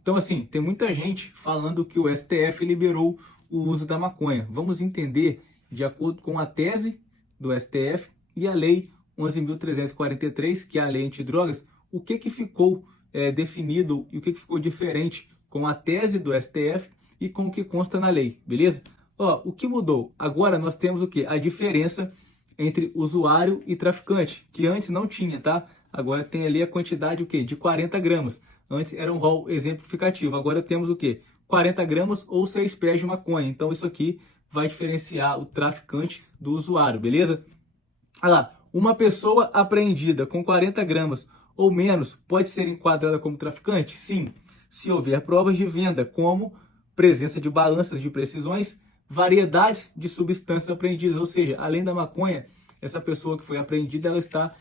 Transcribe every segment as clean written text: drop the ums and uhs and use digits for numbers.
Então, assim, tem muita gente falando que o STF liberou o uso da maconha. Vamos entender, de acordo com a tese do STF e a Lei 11.343, que é a Lei Antidrogas, o que ficou definido e o que ficou diferente com a tese do STF e com o que consta na lei, beleza? Ó, o que mudou? Agora nós temos o que? A diferença entre usuário e traficante, que antes não tinha, tá? Agora tem ali a quantidade o quê? De 40 gramas. Antes era um rol exemplificativo. Agora temos o quê? 40 gramas ou 6 pés de maconha. Então isso aqui vai diferenciar o traficante do usuário, beleza? Olha lá, uma pessoa apreendida com 40 gramas ou menos pode ser enquadrada como traficante? Sim, se houver provas de venda, como presença de balanças de precisões, variedade de substâncias apreendidas, ou seja, além da maconha, essa pessoa que foi apreendida, ela está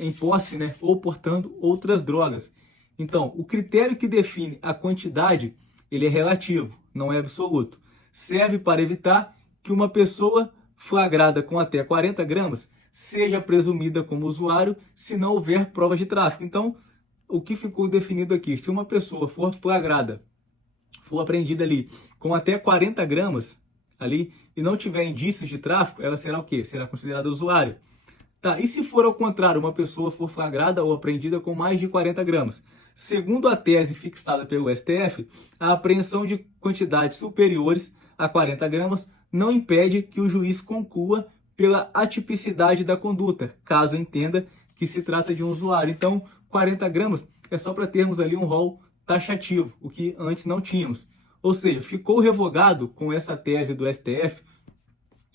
em posse, né, ou portando outras drogas. Então, o critério que define a quantidade, ele é relativo, não é absoluto. Serve para evitar que uma pessoa flagrada com até 40 gramas seja presumida como usuário se não houver provas de tráfico. Então, o que ficou definido aqui, se uma pessoa for flagrada, for apreendida ali com até 40 gramas ali e não tiver indícios de tráfico, ela será o quê? Será considerada usuário. Tá, e se for ao contrário, uma pessoa for flagrada ou apreendida com mais de 40 gramas? Segundo a tese fixada pelo STF, a apreensão de quantidades superiores a 40 gramas não impede que o juiz conclua pela atipicidade da conduta, caso entenda que se trata de um usuário. Então, 40 gramas é só para termos ali um rol taxativo, o que antes não tínhamos. Ou seja, ficou revogado com essa tese do STF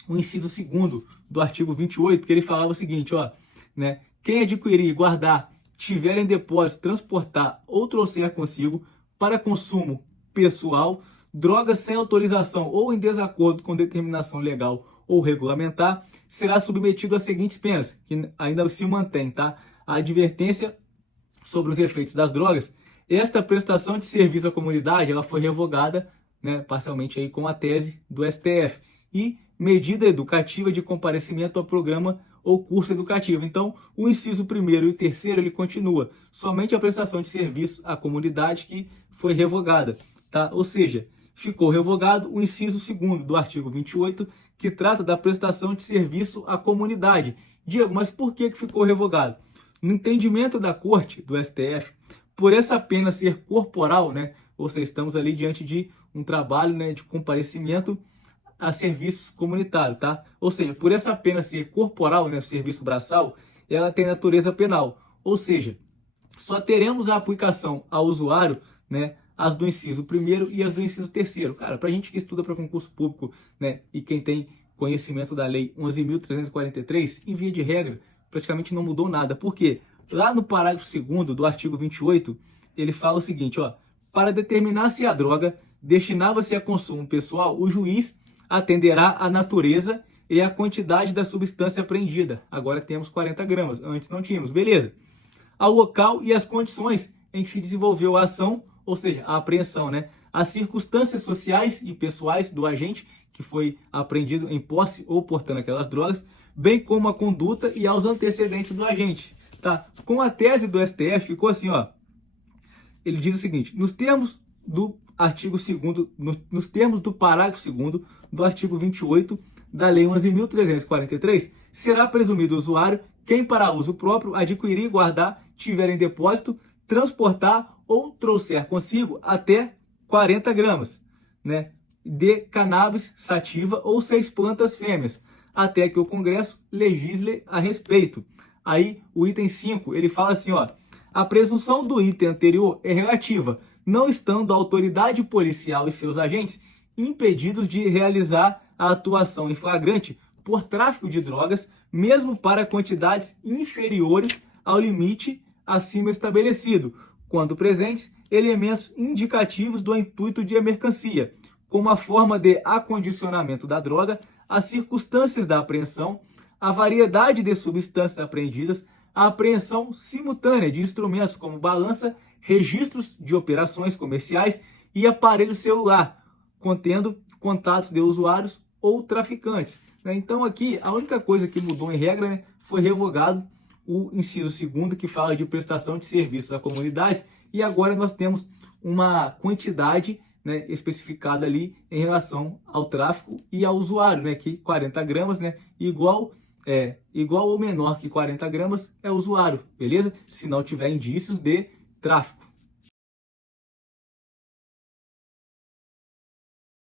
o inciso 2º do artigo 28, que ele falava o seguinte, ó, né, quem adquirir, guardar, tiver em depósito, transportar ou trouxer consigo para consumo pessoal, drogas sem autorização ou em desacordo com determinação legal ou regulamentar, será submetido às seguintes penas, que ainda se mantém, tá? A advertência sobre os efeitos das drogas. Esta prestação de serviço à comunidade, ela foi revogada, né, parcialmente aí com a tese do STF. E medida educativa de comparecimento ao programa ou curso educativo. Então, o inciso 1º e o 3º, ele continua. Somente a prestação de serviço à comunidade que foi revogada, tá? Ou seja, ficou revogado o inciso 2º do artigo 28, que trata da prestação de serviço à comunidade. Diego, mas por que ficou revogado? No entendimento da Corte, do STF, por essa pena ser corporal, né? Ou seja, estamos ali diante de um trabalho, né, de comparecimento a serviço comunitário, tá? Ou seja, por essa pena ser corporal, né, serviço braçal, ela tem natureza penal. Ou seja, só teremos a aplicação ao usuário, né, as do inciso 1º e as do inciso 3º. Cara, para a gente que estuda para concurso público, né, e quem tem conhecimento da Lei 11.343, em via de regra, praticamente não mudou nada. Por quê? Lá no parágrafo 2º do artigo 28, ele fala o seguinte, ó, para determinar se a droga destinava-se a consumo pessoal, o juiz atenderá à natureza e à quantidade da substância apreendida. Agora temos 40 gramas, antes não tínhamos, beleza. Ao local e às condições em que se desenvolveu a ação, ou seja, a apreensão, né? As circunstâncias sociais e pessoais do agente que foi apreendido em posse ou portando aquelas drogas, bem como a conduta e aos antecedentes do agente. Tá? Com a tese do STF ficou assim, ó. Ele diz o seguinte, nos termos do artigo 2º, nos termos do parágrafo 2º do artigo 28 da Lei 11.343, será presumido usuário quem para uso próprio adquirir, guardar, tiver em depósito, transportar ou trouxer consigo até 40 gramas, né, de cannabis sativa ou 6 plantas fêmeas, até que o Congresso legisle a respeito. Aí o item 5, ele fala assim, ó, a presunção do item anterior é relativa, não estando a autoridade policial e seus agentes impedidos de realizar a atuação em flagrante por tráfico de drogas, mesmo para quantidades inferiores ao limite acima estabelecido, quando presentes elementos indicativos do intuito de mercancia, como a forma de acondicionamento da droga, as circunstâncias da apreensão, a variedade de substâncias apreendidas, a apreensão simultânea de instrumentos como balança, registros de operações comerciais e aparelho celular, contendo contatos de usuários ou traficantes. Então aqui a única coisa que mudou em regra, né, foi revogado o inciso 2º, que fala de prestação de serviços a comunidades, e agora nós temos uma quantidade, né, especificada ali em relação ao tráfego e ao usuário, né, que 40 gramas, né, igual ou menor que 40 gramas é usuário, beleza? Se não tiver indícios de tráfego.